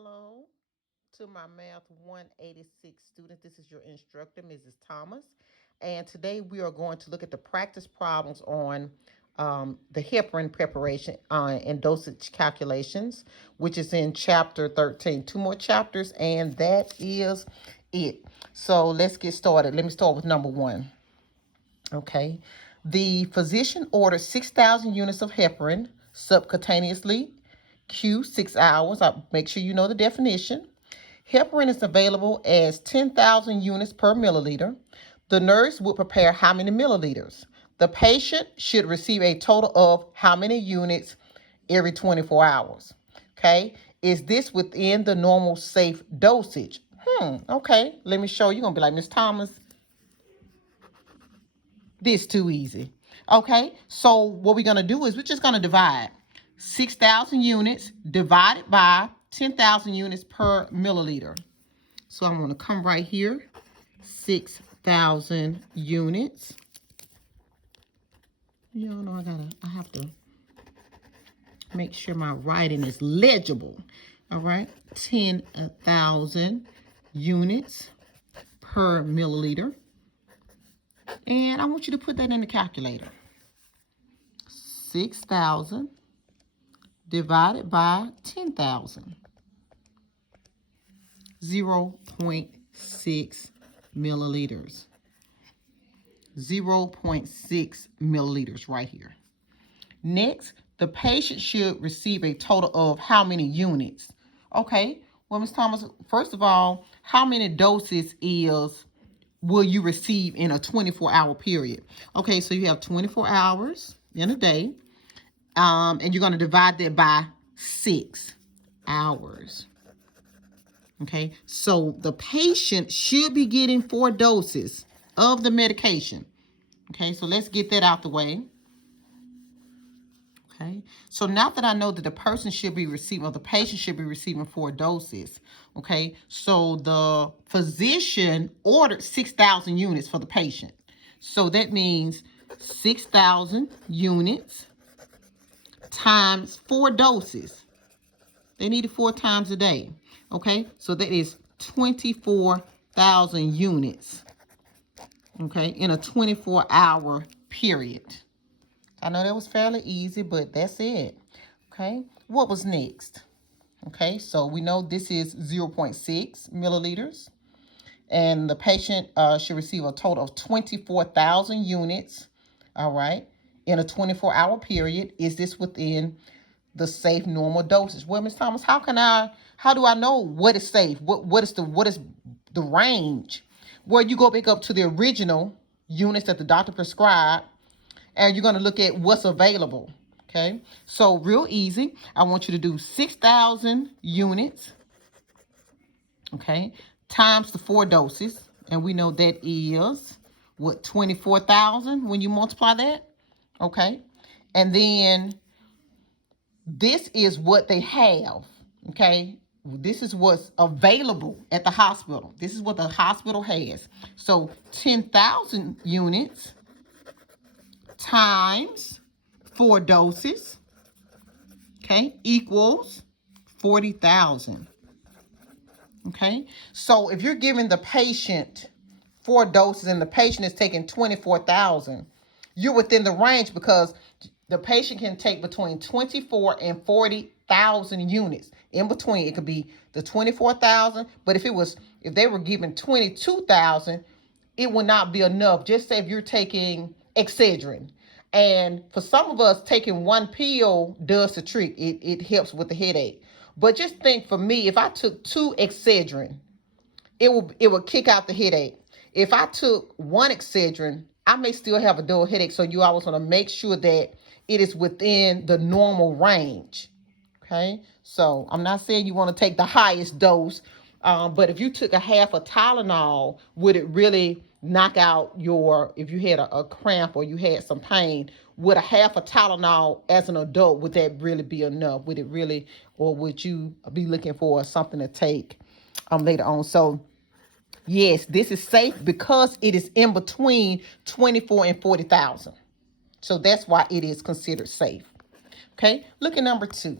Hello to my Math 186 students. This is your instructor, Mrs. Thomas. And today we are going to look at the practice problems on the heparin preparation and dosage calculations, which is in chapter 13. Two more chapters, and that is it. So let's get started. Let me start with number one. Okay. The physician ordered 6,000 units of heparin subcutaneously, Q 6 hours. Make sure you know the definition. Heparin is available as 10,000 units per milliliter. The nurse would prepare how many milliliters? The patient should receive a total of how many units every 24 hours? Okay. Is this within the normal safe dosage? Okay. Let me show you. You're going to be like, Miss Thomas, this too easy. Okay, so what we're gonna do is we're just gonna divide 6,000 units divided by 10,000 units per milliliter. So I'm gonna come right here, 6,000 units. Y'all know I have to make sure my writing is legible. All right, 10,000 units per milliliter. And I want you to put that in the calculator. 6,000 divided by 10,000. 0.6 milliliters. 0.6 milliliters right here. Next, the patient should receive a total of how many units? Okay, well, Ms. Thomas, first of all, how many doses will you receive in a 24-hour period? Okay, so you have 24 hours in a day, and you're going to divide that by 6 hours. Okay, so the patient should be getting 4 doses of the medication. Okay, so let's get that out the way. Okay, so now that I know that the patient should be receiving 4 doses. Okay, so the physician ordered 6,000 units for the patient. So that means 6,000 units times 4 doses. They need it 4 times a day. Okay, so that is 24,000 units. Okay, in a 24-hour period. I know that was fairly easy, but that's it. Okay, what was next? Okay, so we know this is 0.6 milliliters, and the patient should receive a total of 24,000 units. All right, in a 24-hour period. Is this within the safe normal dosage? Well, Ms. Thomas, how do I know what is safe? What is the range? Well, you go back up to the original units that the doctor prescribed, and you're going to look at what's available. Okay, so real easy. I want you to do 6,000 units, okay, times the 4 doses, and we know that is what, 24,000 when you multiply that. Okay, and then this is what they have. Okay, this is what's available at the hospital. This is what the hospital has. So 10,000 units times 4 doses, okay, equals 40,000. Okay, so if you're giving the patient 4 doses and the patient is taking 24,000, you're within the range, because the patient can take between 24 and 40,000 units. In between, it could be the 24,000, but if they were given 22,000, it would not be enough. Just say if you're taking Excedrin, and for some of us, taking 1 pill does the trick. It helps with the headache. But just think, for me, if I took 2 Excedrin, it would kick out the headache. If I took 1 Excedrin, I may still have a dull headache. So you always want to make sure that it is within the normal range. Okay, so I'm not saying you want to take the highest dose, but if you took a half a Tylenol, would it really knock out if you had a cramp or you had some pain, would a half a Tylenol as an adult, would that really be enough? Would it really, or would you be looking for something to take later on? So yes, this is safe because it is in between 24 and 40,000. So that's why it is considered safe. Okay, look at number 2.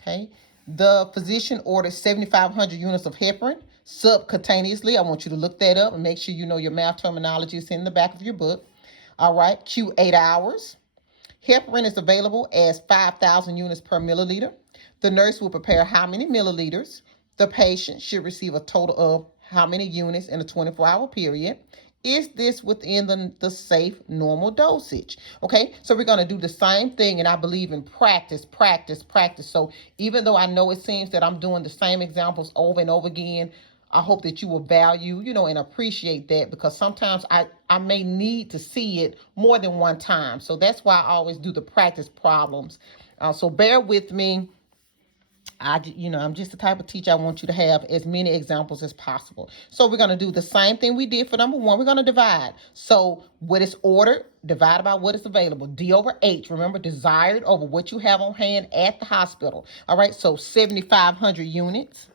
Okay, The physician ordered 7,500 units of heparin subcutaneously. I want you to look that up and make sure you know your math terminology is in the back of your book. All right, Q 8 hours. Heparin is available as 5,000 units per milliliter. The nurse will prepare how many milliliters. The patient should receive a total of how many units in a 24-hour period. Is this within the safe normal dosage? Okay, so we're going to do the same thing, and I believe in practice, practice, practice. So even though I know it seems that I'm doing the same examples over and over again, I hope that you will value, and appreciate that, because sometimes I may need to see it more than one time. So that's why I always do the practice problems. So bear with me. I'm just the type of teacher I want you to have as many examples as possible. So we're going to do the same thing we did for number one. We're going to divide. So what is ordered divided by what is available. D over H. Remember, desired over what you have on hand at the hospital. All right, so 7,500 units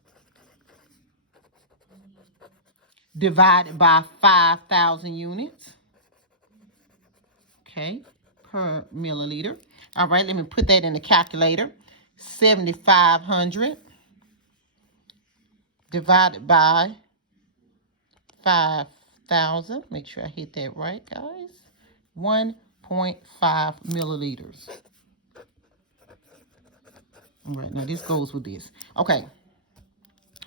divided by 5,000 units. Okay, per milliliter. All right, let me put that in the calculator. 7,500 divided by 5,000. Make sure I hit that right, guys. 1.5 milliliters. All right, now this goes with this. Okay,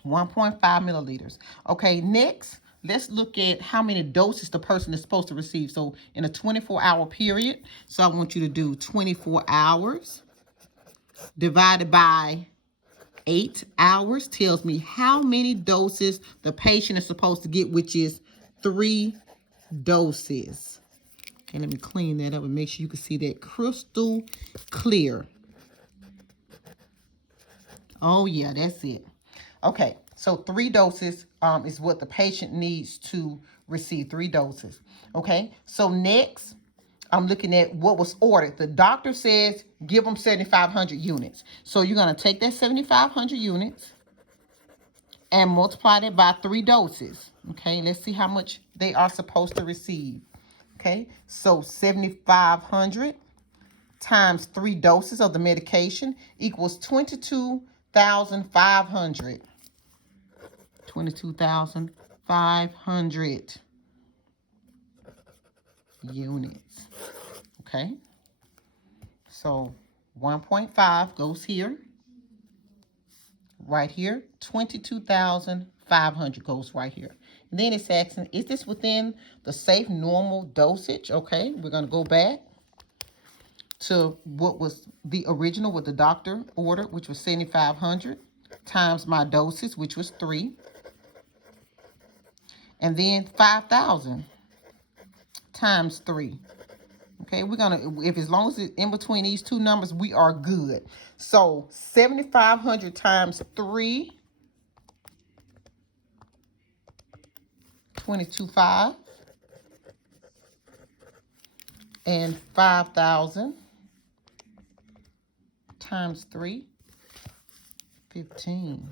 1.5 milliliters. Okay, next, let's look at how many doses the person is supposed to receive. So in a 24-hour period, so I want you to do 24 hours divided by 8 hours tells me how many doses the patient is supposed to get, which is 3 doses. Okay, let me clean that up and make sure you can see that crystal clear. Oh, yeah, that's it. Okay, so 3 doses is what the patient needs to receive, 3 doses. Okay, so next, I'm looking at what was ordered. The doctor says give them 7,500 units. So you're going to take that 7,500 units and multiply that by 3 doses. Okay, let's see how much they are supposed to receive. Okay, so 7,500 times 3 doses of the medication equals 22,500. 22,500 units. Okay, so 1.5 goes here. Right here, 22,500 goes right here. And then it's asking, is this within the safe normal dosage? Okay, we're going to go back to what was the original, what the doctor ordered, which was 7,500, times my doses, which was 3. And then 5,000 times 3. Okay, we're going to, if as long as it's in between these two numbers, we are good. So 7,500 times 3, 22,500, and 5,000 times 3, 15.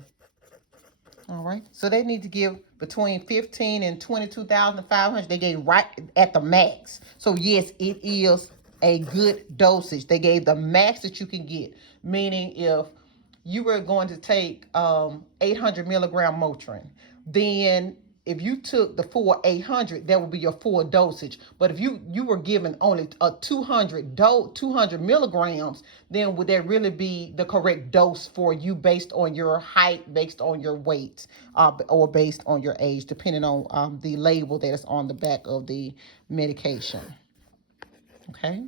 All right, so they need to give between 15 and 22,500. They gave right at the max. So yes, it is a good dosage. They gave the max that you can get, meaning if you were going to take 800 milligram Motrin, then if you took the full 800, that would be your full dosage. But if you were given only a 200 milligrams, then would that really be the correct dose for you based on your height, based on your weight, or based on your age, depending on the label that is on the back of the medication. Okay,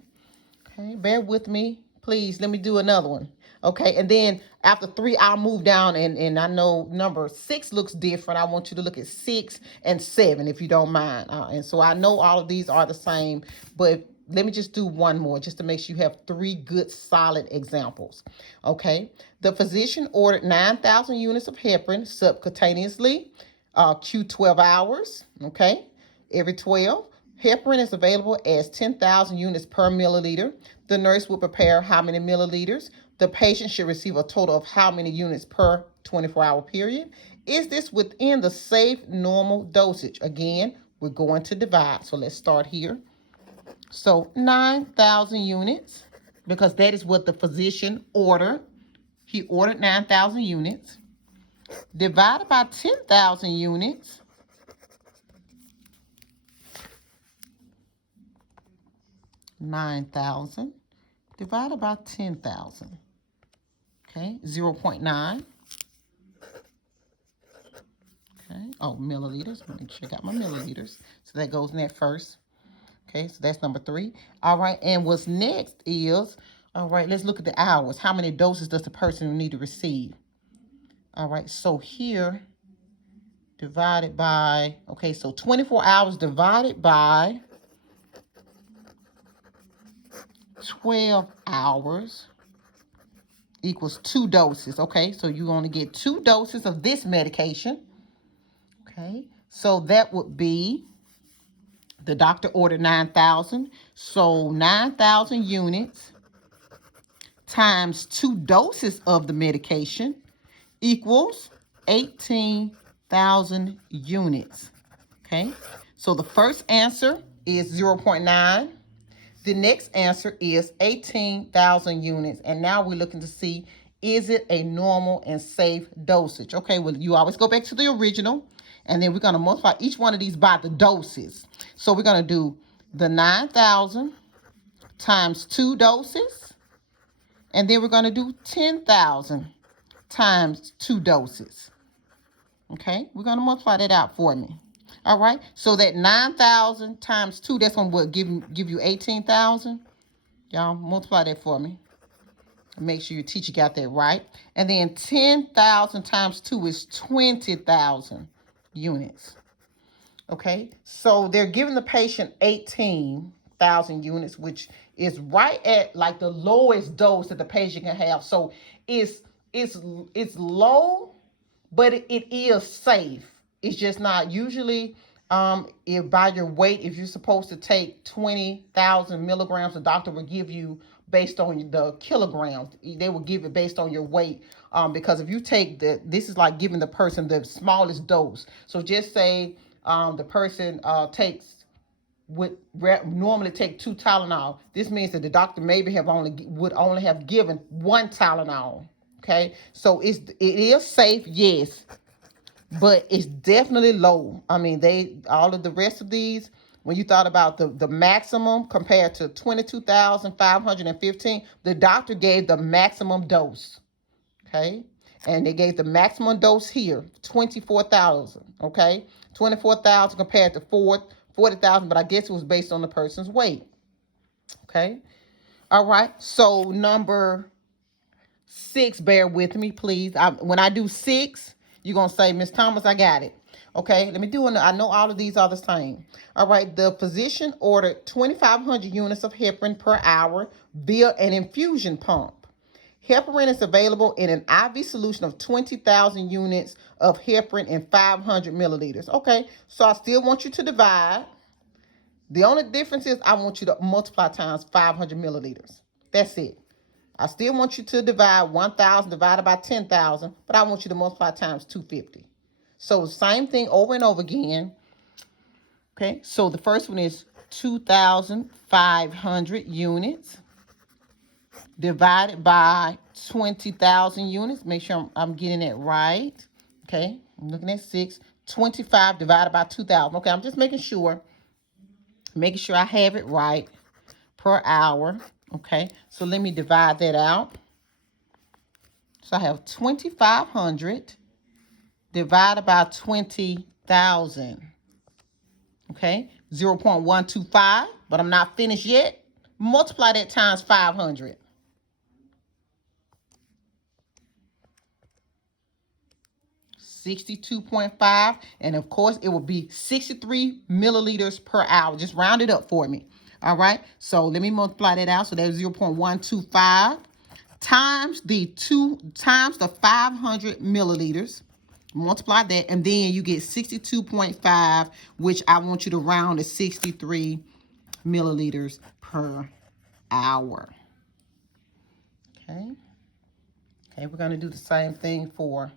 bear with me, please. Let me do another one. Okay, and then after 3, I'll move down, and I know number 6 looks different. I want you to look at 6 and 7, if you don't mind. And so I know all of these are the same, but let me just do one more, just to make sure you have 3 good, solid examples. Okay, the physician ordered 9,000 units of heparin subcutaneously, Q 12 hours, okay, every 12. Heparin is available as 10,000 units per milliliter. The nurse will prepare how many milliliters. The patient should receive a total of how many units per 24-hour period. Is this within the safe normal dosage? Again, we're going to divide. So let's start here. So 9,000 units, because that is what the physician ordered. He ordered 9,000 units. Divided by 10,000 units. $9,000 divided by 10,000. Okay, 0.9. Okay, oh, milliliters. Let me check out my milliliters. So that goes in there first. Okay, so that's number 3. All right, and what's next is, all right, let's look at the hours. How many doses does the person need to receive? All right, so here, divided by, okay, so 24 hours divided by 12 hours equals 2 doses. Okay, so you're going to get 2 doses of this medication. Okay, so that would be, the doctor ordered 9,000. So 9,000 units times 2 doses of the medication equals 18,000 units. Okay, so the first answer is 0.9. The next answer is 18,000 units. And now we're looking to see, is it a normal and safe dosage? Okay, well, you always go back to the original. And then we're going to multiply each one of these by the doses. So we're going to do the 9,000 times 2 doses. And then we're going to do 10,000 times 2 doses. Okay, we're going to multiply that out for me. All right, so that 9,000 times 2, that's going to give you 18,000. Y'all multiply that for me. Make sure your teacher got that right. And then 10,000 times 2 is 20,000 units. Okay, so they're giving the patient 18,000 units, which is right at like the lowest dose that the patient can have. So it's low, but it is safe. It's just not usually, if by your weight, if you're supposed to take 20,000 milligrams, the doctor will give you based on the kilograms. They will give it based on your weight, because if you take this is like giving the person the smallest dose. So just say the person would normally take 2 Tylenol. This means that the doctor maybe would only have given 1 Tylenol. Okay, so it is safe, yes, but it's definitely low. I mean, all of the rest of these, when you thought about the maximum compared to 22,515, the doctor gave the maximum dose. Okay, and they gave the maximum dose here, 24,000. Okay, 24,000 compared to 40,000, but I guess it was based on the person's weight. Okay, all right. So number 6, bear with me, please. When I do 6, you're going to say, Miss Thomas, I got it. Okay, let me do it. I know all of these are the same. All right, the physician ordered 2,500 units of heparin per hour via an infusion pump. Heparin is available in an IV solution of 20,000 units of heparin in 500 milliliters. Okay, so I still want you to divide. The only difference is I want you to multiply times 500 milliliters. That's it. I still want you to divide 1,000 divided by 10,000, but I want you to multiply times 250. So same thing over and over again. Okay, so the first one is 2,500 units divided by 20,000 units. Make sure I'm getting it right. Okay, I'm looking at 6. 25 divided by 2,000. Okay, I'm just making sure I have it right per hour. Okay, so let me divide that out. So I have 2,500 divided by 20,000. Okay, 0.125, but I'm not finished yet. Multiply that times 500. 62.5, and of course it will be 63 milliliters per hour. Just round it up for me. All right, so let me multiply that out. So that's 0.125 times the 500 milliliters. Multiply that, and then you get 62.5, which I want you to round to 63 milliliters per hour. Okay, we're going to do the same thing for